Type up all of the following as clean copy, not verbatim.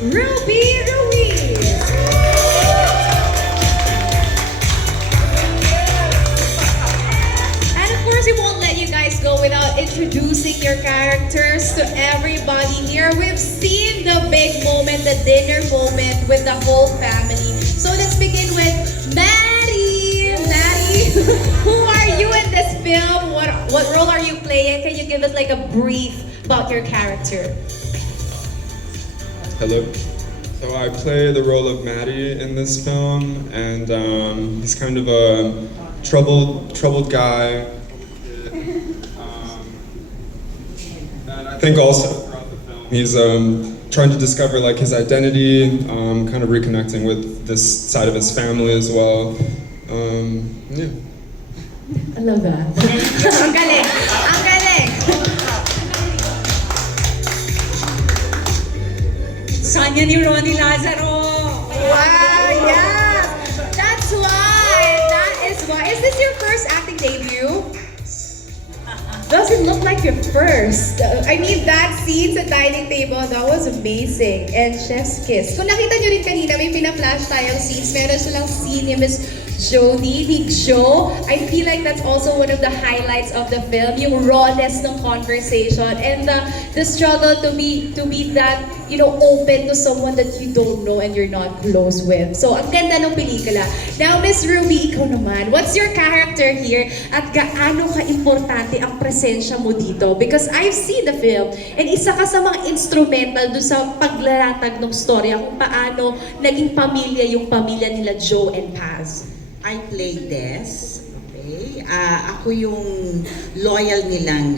Ruby Ruiz. And of course, we won't let you guys go without introducing your characters to everybody here. We've seen the big moment, the dinner moment with the whole family. So let's begin with Maddie. Maddie, who are you in this film? What role are you playing? Can you give us like a brief about your character? Hello. So I play the role of Maddie in this film, and he's kind of a troubled guy. And I think also throughout the film, he's trying to discover like his identity, kind of reconnecting with this side of his family as well. Yeah. I love that. Ang galing! Ang galing! Sanya ni Ronnie Lazaro. Wow, yes! That's why! That is why. Is this your first acting debut? Doesn't look like your first. I mean, that scene sa dining table, that was amazing. And Chef's Kiss. Kung nakita nyo rin kanina, may pina-flash tayong scenes. Meron silang scene ni Miss Jody, ni Jo. I feel like that's also one of the highlights of the film, yung rawness ng conversation and the struggle to be that, you know, open to someone that you don't know and you're not close with. So, ang ganda ng pelikula. Now, Miss Ruby, ikaw naman, what's your character here at gaano ka-importante ang presensya mo dito? Because I've seen the film and isa ka sa mga instrumental doon sa paglalatag ng storya kung paano naging pamilya yung pamilya nila Jo and Paz. I play Des. Okay. Ako yung loyal nilang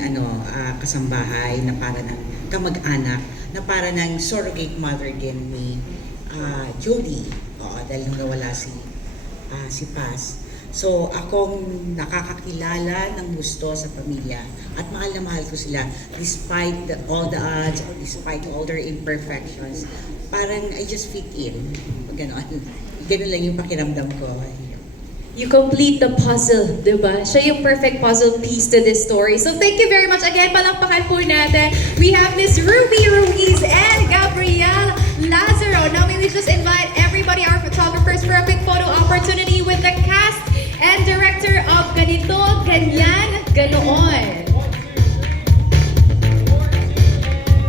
kasambahay na para ng kamag-anak, na para ng surrogate mother din ni Jody. Dahil nung nawala si Paz. So, akong nakakakilala ng gusto sa pamilya at mahal na mahal ko sila despite all the odds or despite all their imperfections. Parang I just fit in. Ganon. Ganon lang yung pakiramdam ko. You complete the puzzle, di ba? Siya yung perfect puzzle piece to this story. So thank you very much. Again, palakpakan po natin. We have Miss Ruby Ruiz and Gabrielle Lazaro. Now may we just invite everybody, our photographers, for a quick photo opportunity with the cast and director of Ganito, Ganyan, Ganoon.